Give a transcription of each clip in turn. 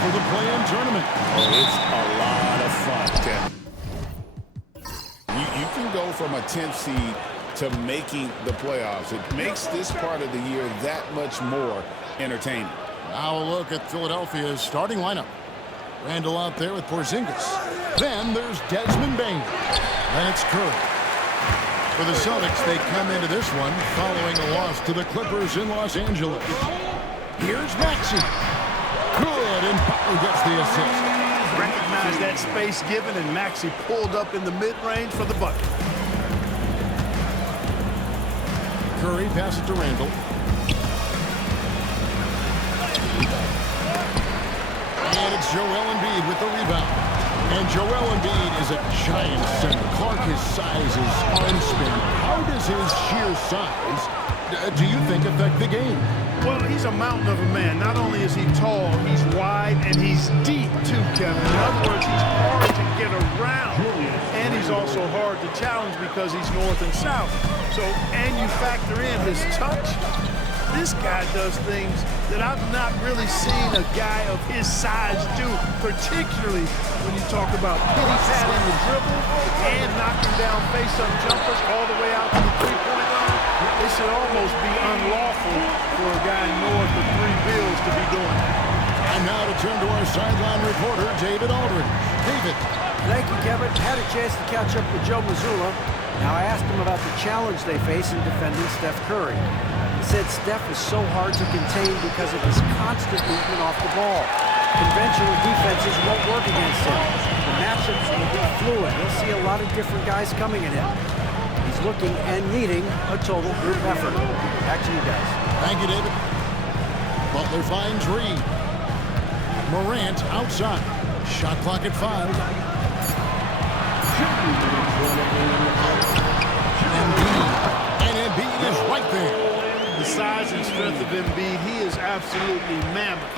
for the play-in tournament. Oh, it's a lot of fun, Ken. You can go from a 10th seed to making the playoffs. It makes this part of the year that much more entertaining. Now a look at Philadelphia's starting lineup. Randall out there with Porzingis. Then there's Desmond Bain. Then it's Curry. For the Celtics, they come into this one following a loss to the Clippers in Los Angeles. Here's Maxey. Good, and Butler gets the assist. Recognize that space given, and Maxey pulled up in the mid-range for the bucket. Curry passes to Randall. And it's Joel Embiid with the rebound. And Joel Embiid is a giant center. Clark, his size is unspent. How does his sheer size, do you think, affect the game? Well, he's a mountain of a man. Not only is he tall, he's wide, and he's deep, too, Kevin. In other words, he's hard to get around. And he's also hard to challenge because he's north and south. So, and you factor in his touch. This guy does things that I've not really seen a guy of his size do, particularly when you talk about pity-patting the dribble and knocking down face-up jumpers all the way out to the three-point line. It should almost be unlawful for a guy north of 3 bills to be doing that. And now to turn to our sideline reporter, David Aldridge. David. Thank you, Kevin. Had a chance to catch up with Joe Mazzulla. Now I asked him about the challenge they face in defending Steph Curry. He said Steph is so hard to contain because of his constant movement off the ball. Conventional defenses won't work against him. The matchups will be fluid. He'll see a lot of different guys coming at him. He's looking and needing a total group effort. Back to you guys. Thank you, David. Butler finds Reed. Morant outside. Shot clock at 5. And Embiid is right there. The size and strength of Embiid, he is absolutely mammoth.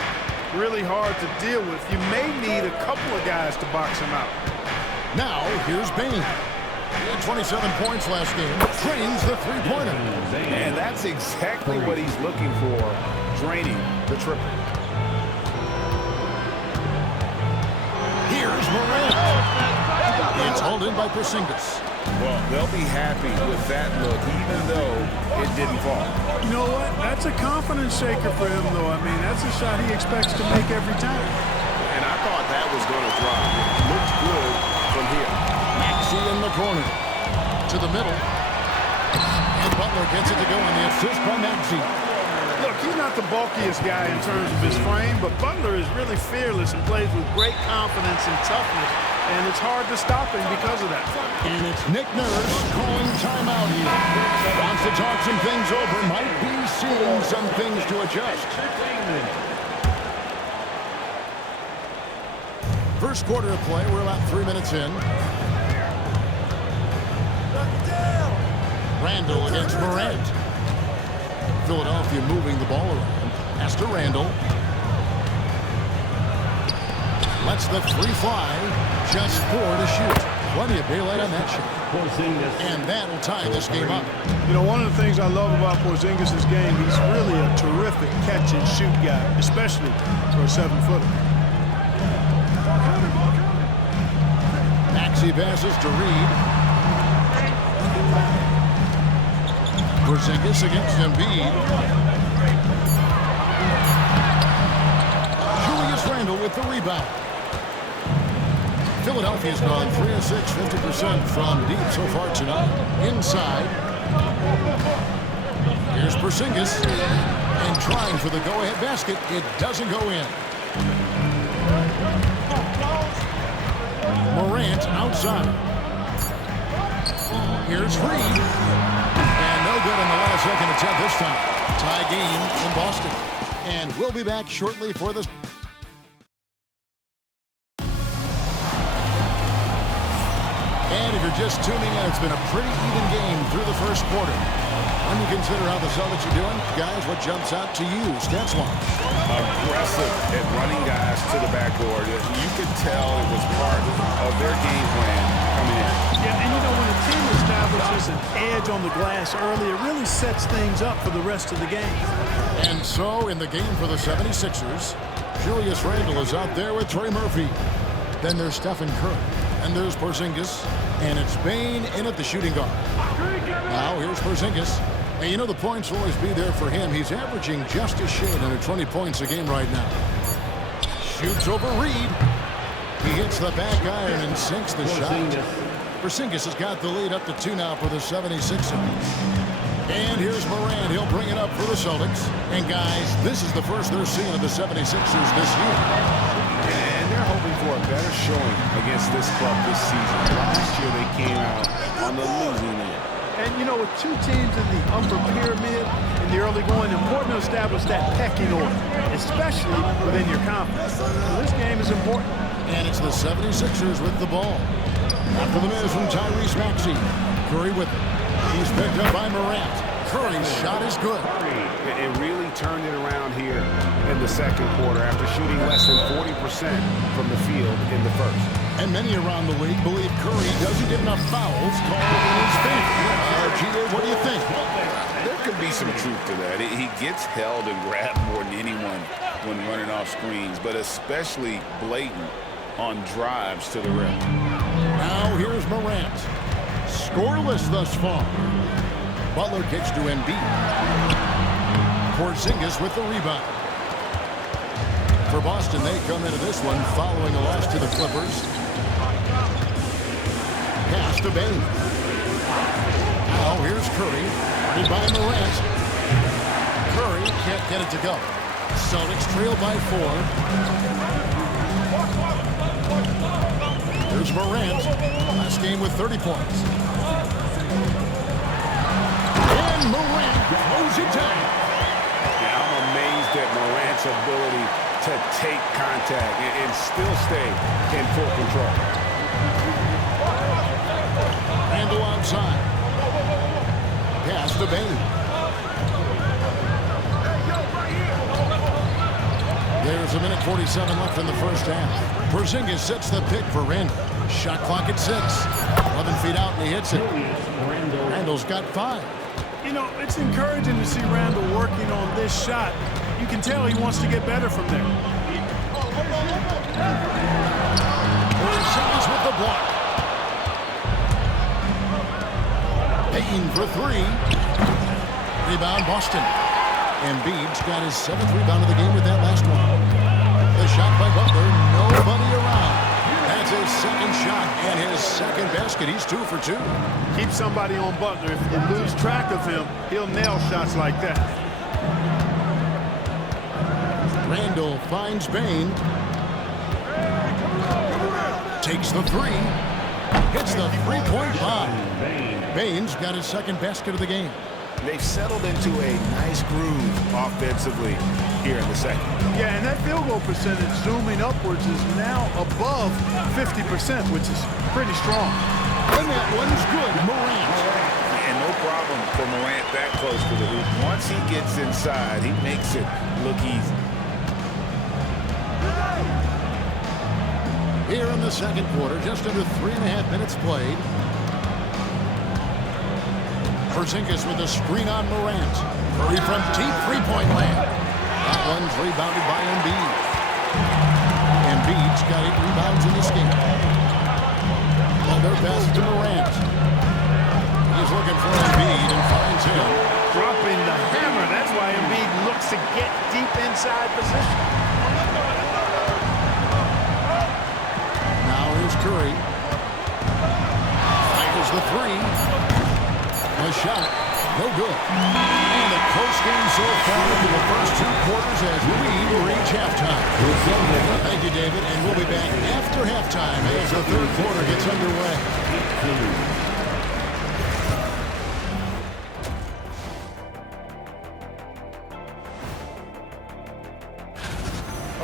Really hard to deal with. You may need a couple of guys to box him out. Now, here's Bain. He had 27 points last game. Drains the three-pointer. And that's exactly what he's looking for, draining the triple. Here's Morant. It's hauled in by Porzingis. Well, they'll be happy with that look, even though it didn't fall. You know what? That's a confidence shaker for him, though. I mean, that's a shot he expects to make every time. And I thought that was going to drop. It looked good from here. Maxey in the corner. To the middle. And Butler gets it to go on the assist by Maxey. Look, he's not the bulkiest guy in terms of his frame, but Butler is really fearless and plays with great confidence and toughness, and it's hard to stop him because of that. And it's Nick Nurse calling timeout here. Wants to talk some things over. Might be seeing some things to adjust. First quarter of play. We're about 3 minutes in. Randall against Morant. Philadelphia moving the ball around. Pass to Randall. Lets the three fly. Just 4 to shoot. Plenty of daylight on that shot. And that will tie this game up. You know, one of the things I love about Porzingis' game, he's really a terrific catch-and-shoot guy, especially for a 7-footer. Maxey passes to Reed. Porzingis against Embiid. Julius Randle with the rebound. Philadelphia's gone 3 of 6, 50% from deep so far tonight. Inside. Here's Porzingis. And trying for the go-ahead basket. It doesn't go in. Morant outside. Here's Reed. And no good in the last second attempt this time. Tie game in Boston. And we'll be back shortly for this. And if you're just tuning in, it's been a pretty even game through the first quarter. When you consider how the Celtics are doing, guys, what jumps out to you, stats-wise? Aggressive at running guys to the backboard. You could tell it was part of their game plan coming in. Yeah, and you know, when a team establishes an edge on the glass early, it really sets things up for the rest of the game. And so, in the game for the 76ers, Julius Randle is out there with Trey Murphy. Then there's Stephen Curry. And there's Porzingis. And it's Bane in at the shooting guard. Now here's Porzingis. And you know the points will always be there for him. He's averaging just a shade under 20 points a game right now. Shoots over Reed. He hits the back iron and sinks the shot. Porzingis has got the lead up to 2 now for the 76ers. And here's Morant. He'll bring it up for the Celtics. And guys, this is the first they're seeing of the 76ers this year. And they're hoping for a better showing against this club this season. Last year they came out on the losing end. And, you know, with 2 teams in the upper pyramid in the early going, important to establish that pecking order, especially within your conference. So this game is important. And it's the 76ers with the ball. After the miss from Tyrese Maxey. Curry with it. He's picked up by Morant. Curry's shot is good. It really turned it around here in the second quarter after shooting less than 40% from the field in the first. And many around the league believe Curry doesn't get enough fouls called in his favor. GA, what do you think? There could be some truth to that. He gets held and grabbed more than anyone when running off screens, but especially blatant on drives to the rim. Now here's Morant. Scoreless thus far. Butler kicks to Embiid. Porzingis with the rebound. For Boston, they come into this one following a loss to the Clippers. Pass to Bane. Now here's Curry. Guarded by Morant. Curry can't get it to go. Celtics trail by 4. There's Morant. Last game with 30 points. And Morant throws it down. Yeah, I'm amazed at Morant's ability to take contact and still stay in full control. Randle outside. Pass to Bane. There's a minute 47 left in the first half. Porzingis sets the pick for Randle. Shot clock at 6. 11 feet out and he hits it. Randle's got 5. You know, it's encouraging to see Randle working on this shot. You can tell he wants to get better from there. Porzingis with the block. Payton for 3. Rebound Boston. Embiid's got his 7th rebound of the game with that last one. The shot by Butler, nobody around. That's his second shot and his second basket. He's 2 for 2. Keep somebody on Butler. If you lose track of him, he'll nail shots like that. Randle finds Bane. Takes the 3. Hits the three-point bomb. Bane's got his second basket of the game. They've settled into a nice groove offensively here in the second. Yeah, and that field goal percentage zooming upwards is now above 50%, which is pretty strong. And that one's good. Morant. And no problem for Morant that close to the hoop. Once he gets inside, he makes it look easy. Here in the second quarter, just under 3.5 minutes played. Porzingis with a screen on Morant. Curry from deep three-point land. That one's rebounded by Embiid. Embiid's got 8 rebounds in this game. Another pass to Morant. He's looking for Embiid and finds him. Dropping the hammer. That's why Embiid looks to get deep inside position. Now here's Curry. Fires the 3. A shot, no good. And a close game so far in the first 2 quarters as we reach halftime. Thank you, David, and we'll be back after halftime as the third quarter gets underway.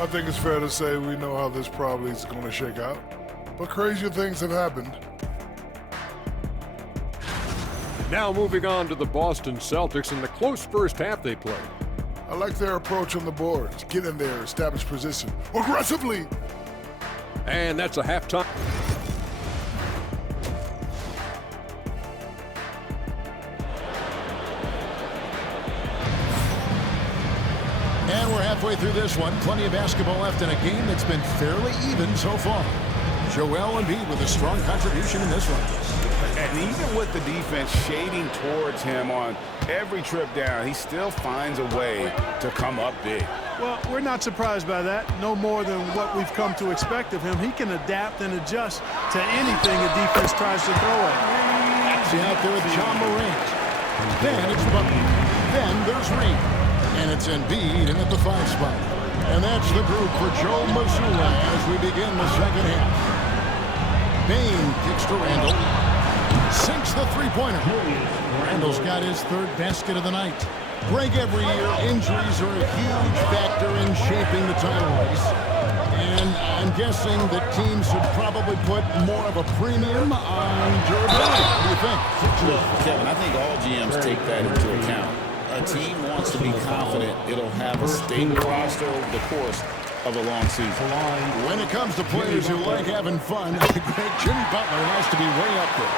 I think it's fair to say we know how this probably is going to shake out, but crazier things have happened. Now moving on to the Boston Celtics in the close first half they played. I like their approach on the boards. Get in there, establish position aggressively. And that's a halftime. And we're halfway through this one. Plenty of basketball left in a game that's been fairly even so far. Joel Embiid with a strong contribution in this one. And even with the defense shading towards him on every trip down, he still finds a way to come up big. Well, we're not surprised by that. No more than what we've come to expect of him. He can adapt and adjust to anything a defense tries to throw at him. See out there with John Morant. Then it's Butler. Then there's Reed. And it's Embiid in at the 5 spot. And that's the group for Joe Mazzulla as we begin the second half. Bane kicks to Randall. Sinks the three-pointer. Randall's got his 3rd basket of the night. Greg, every year, injuries are a huge factor in shaping the title race. And I'm guessing that teams should probably put more of a premium on durability. What do you think? Look, Kevin, I think all GMs take that into account. A team wants to be confident it'll have a stable roster over the course of a long season. When it comes to players who like having fun, I think Jimmy Butler has to be way up there.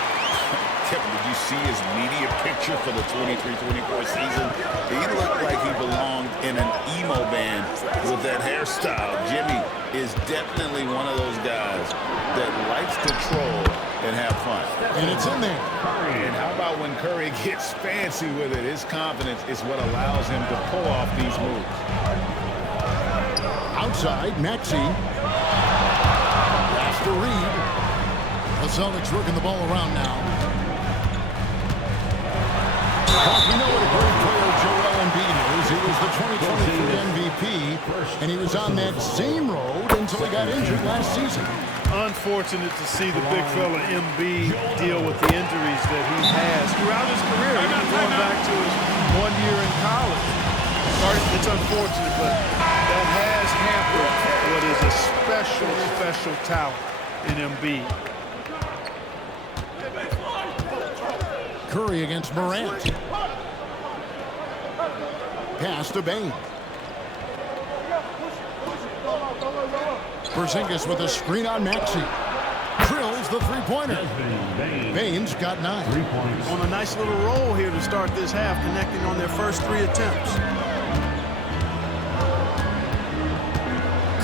Kevin, did you see his media picture for the 23-24 season? He looked like he belonged in an emo band with that hairstyle. Jimmy is definitely one of those guys that likes to troll and have fun. And it's in there. And how about when Curry gets fancy with it? His confidence is what allows him to pull off these moves. Outside, Maxey. Pass to Reed. The Celtics working the ball around now. We know what a great player Joel Embiid is. He was the 2023 MVP, and he was on that same road until he got injured last season. Unfortunate to see the big fella Embiid deal with the injuries that he has throughout his career, even going back to his 1 year in college. It's unfortunate, but that has hampered what is a special talent in Embiid. Curry against Morant. Pass to Bane. Porzingis with a screen on Maxey. Drills the three-pointer. Bane's got 9. 3 points. On a nice little roll here to start this half, connecting on their first 3 attempts.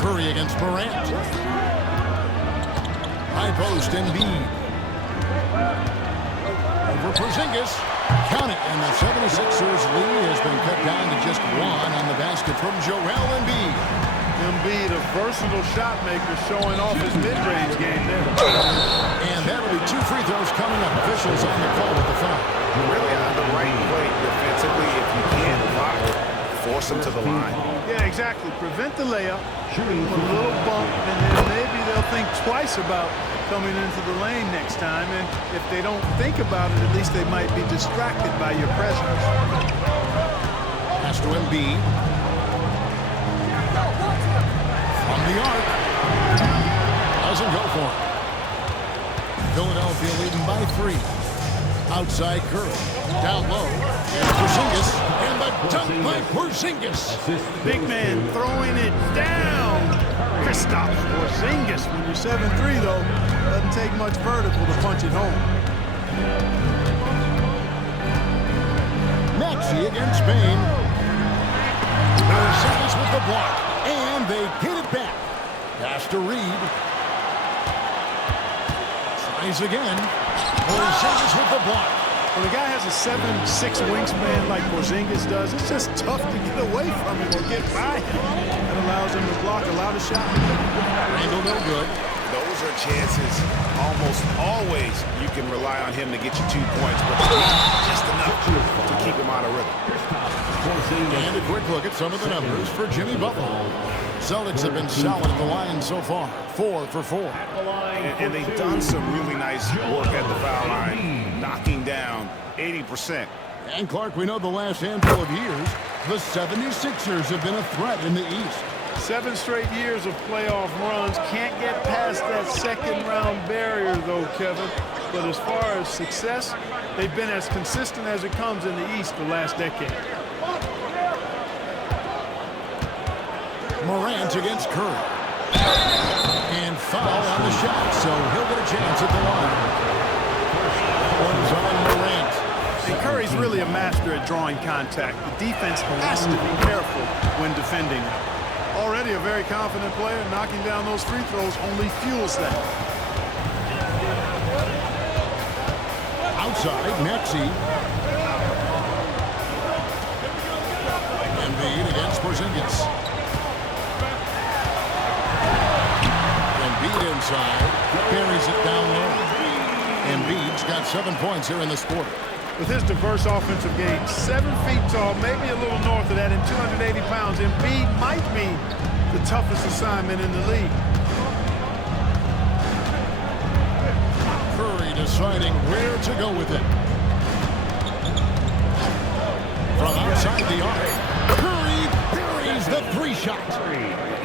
Curry against Morant. High post, Embiid. Over Porzingis. Count it, and the 76ers lead has been cut down to just 1 on the basket from Joel Embiid. Embiid, a versatile shot maker, showing off his mid-range game there. And that'll be 2 free throws coming up. Officials on the call with the foul. Really on the right play defensively. If you can't block it, force him to the line. Yeah, exactly. Prevent the layup, a little bump, and then maybe they'll think twice about coming into the lane next time. And if they don't think about it, at least they might be distracted by your presence. Pass to Embiid. From the arc. Doesn't go for it. Philadelphia leading by 3. Outside Curry. Down low. And Porzingis. And the dunk by Porzingis. Big man throwing it down. Kristaps Porzingis. When you're 7'3", though, doesn't take much vertical to punch it home. Maxey against Bane. Porzingis with the block. And they get it back. Pass to Reed. Tries again. Porzingis with the block. When a guy has a 7'6" wingspan like Porzingis does, it's just tough to get away from him or get by him. That allows him to block a lot of shots. Randall no good. Those are chances almost always you can rely on him to get you 2 points, but just enough to keep him out of rhythm. And a quick look at some of the numbers for Jimmy Butler. Celtics have been solid at the line so far. 4 for 4. And they've done some really nice work at the foul line, knocking down 80%. And Clark, we know the last handful of years, the 76ers have been a threat in the East. 7 straight years of playoff runs. Can't get past that second-round barrier, though, Kevin. But as far as success, they've been as consistent as it comes in the East the last decade. Morant against Curry. And foul on the shot, so he'll get a chance at the line. One's on Morant. And Curry's really a master at drawing contact. The defense has to be careful when defending very confident player. Knocking down those free throws only fuels that. Outside, Maxey. Embiid against Porzingis. Embiid inside. Buries it down low. Embiid's got 7 points here in this quarter. With his diverse offensive game, 7 feet tall, maybe a little north of that, and 280 pounds, Embiid might be the toughest assignment in the league. Curry deciding where to go with it. From outside the arc, Curry buries the 3-shot.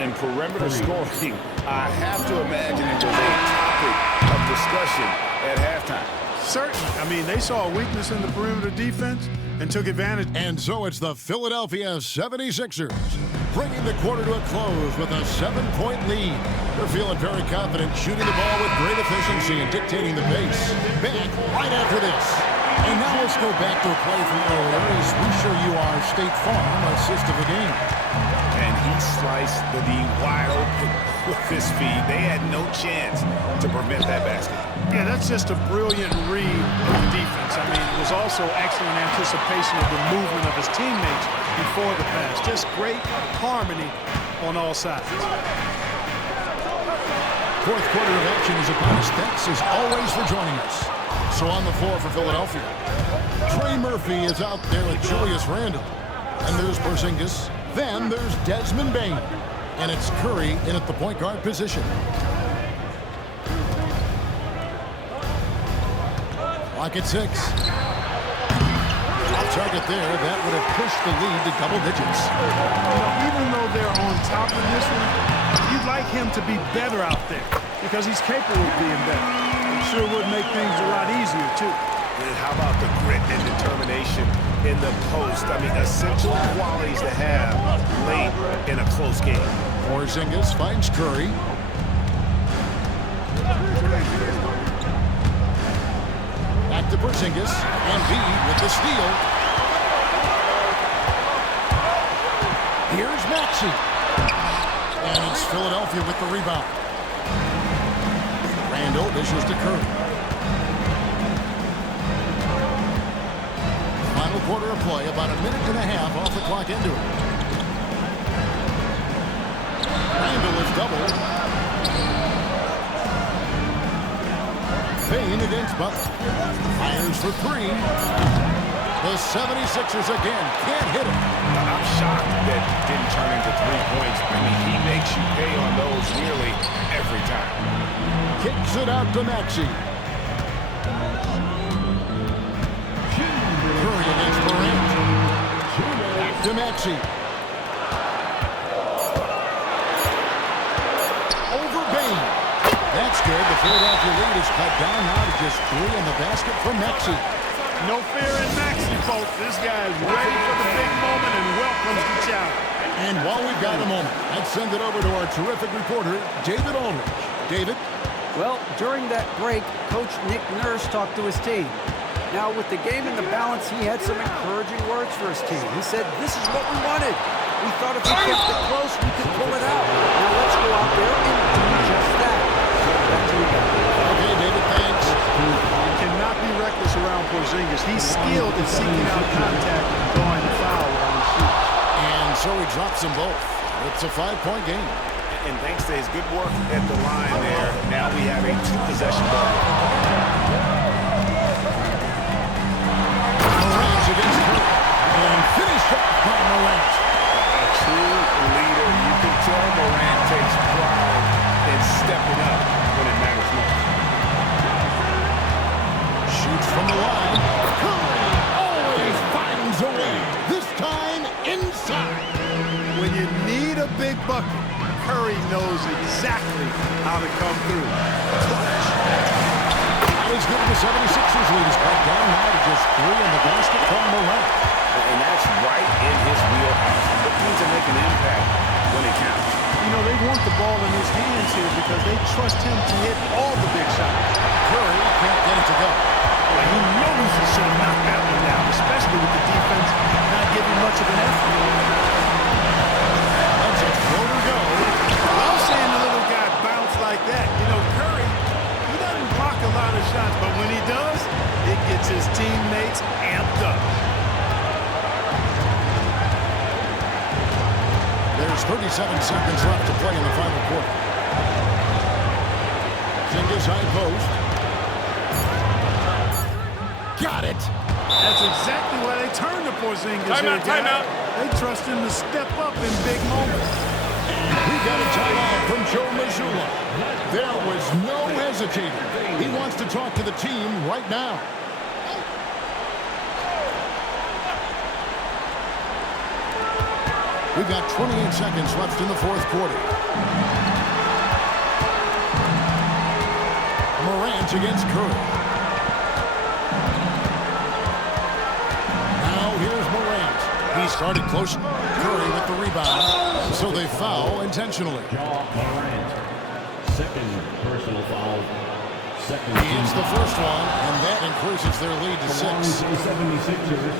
And perimeter scoring, I have to imagine it was a topic of discussion at halftime. Certainly. I mean, they saw a weakness in the perimeter defense and took advantage. And so it's the Philadelphia 76ers bringing the quarter to a close with a 7-point lead. They're feeling very confident, shooting the ball with great efficiency and dictating the pace. Back right after this. And now let's go back to a play from earlier as we show you our State Farm assist of the game. And he sliced the D wide open with his feed. They had no chance to prevent that basket. Yeah, that's just a brilliant read of the defense. I mean, it was also excellent anticipation of the movement of his teammates before the pass. Just great harmony on all sides. Fourth quarter of action is upon us. Thanks as always for joining us. So on the floor for Philadelphia, Trey Murphy is out there with Julius Randle. And there's Porzingis. Then there's Desmond Bain. And it's Curry in at the point guard position. Clock at 6. Off target there. That would have pushed the lead to double digits. Even though they're on top in this one, you'd like him to be better out there because he's capable of being better. It sure would make things a lot easier, too. And how about the grit and determination in the post? I mean, essential qualities to have late in a close game. Porzingis finds Curry. Back to Porzingis. Embiid with the steal. Here's Maxey. And it's Philadelphia with the rebound. Randle dishes to Curry. Final quarter of play, about a minute and a half off the clock into it. Randle is doubled. Bain against Butler. Fires for 3. The 76ers again can't hit it. I'm shocked that it didn't turn into 3 points. I mean, he makes you pay on those nearly every time. Kicks it out to Maxey. Curry against Morant. Back to Maxey. Over Bain. That's good. The Philadelphia lead is cut down now to just 3 in the basket for Maxey. No fear in Maxey, folks. This guy is ready for the big moment and welcomes the challenge. And while we've got a moment, let's send it over to our terrific reporter, David Aldridge. David? Well, during that break, Coach Nick Nurse talked to his team. Now, with the game in the balance, he had some encouraging words for his team. He said, "This is what we wanted. We thought if we kept it close, we could pull it out. Now let's go out there and do just that." Back to you guys. Okay, David, thanks. You cannot be reckless around Porzingis. He's skilled in seeking out contact and drawing the foul while he shoots. And so he drops them both. It's a 5-point game. And thanks to his good work at the line there, now we have a 2-possession ball. Morant against Curry. And finished up by Morant. A true leader. You can tell Morant takes pride in stepping up when it matters most. Shoots from the line. Curry always finds a way. This time inside. When you need a big bucket, Curry knows exactly how to come through. That is good. The 76ers lead is cut down now to just 3 in the basket from Morant. And that's right in his wheelhouse. Looking to make an impact when it counts. You know, they want the ball in his hands here because they trust him to hit all the big shots. Curry can't get it to go. Well, he knows he should have knocked that one down, especially with the defense not giving much of an effort. That's a floater go. There's 37 seconds left to play in the final quarter. Porzingis high post. Got it. That's exactly why they turn to Porzingis. Timeout. They trust him to step up in big moments. We got a timeout from Joe Mazzulla. There was no hesitating. He wants to talk to the team right now. We've got 28 seconds left in the fourth quarter. Morant against Curry. Now here's Morant. He started close. Curry with the rebound. So they foul intentionally. Morant. Second personal foul. He hits the first one, and that increases their lead to 6. 76ers.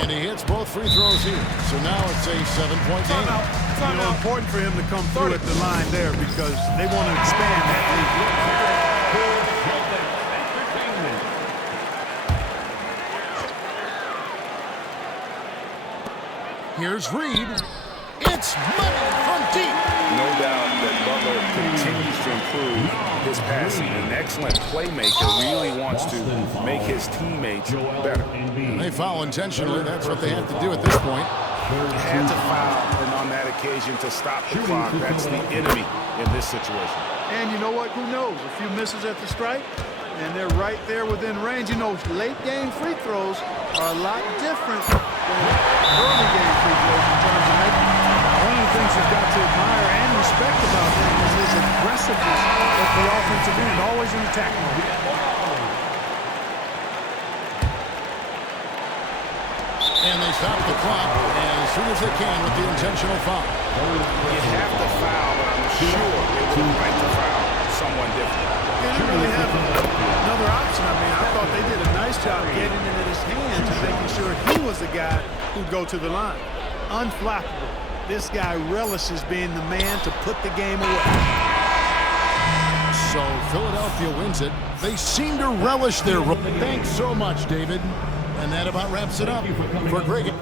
And he hits both free throws here. So now it's a 7-point game. You know, important for him to come through at the line there because they want to expand that lead. Here's Reed. It's money from deep. No doubt that Butler continues to improve his passing. An excellent playmaker, really wants to make his teammates better. They foul intentionally. That's what they have to do at this point. Had to foul, and on that occasion to stop the clock. That's the enemy in this situation. And you know what? Who knows? A few misses at the stripe, and they're right there within range. You know, late game free throws are a lot different than early game free throws in terms of making. One of the things you've got to admire and respect about him is his aggressiveness at the offensive end, always in attack mode. And they stop the clock as soon as they can with the intentional foul. You have to foul, but I'm sure they would like to foul someone different. They didn't really have another option. I mean, I thought they did a nice job getting into his hands and making sure he was the guy who'd go to the line. Unflappable. This guy relishes being the man to put the game away. So Philadelphia wins it. They seem to relish their role. Thanks so much, David. And that about wraps it up for Greg.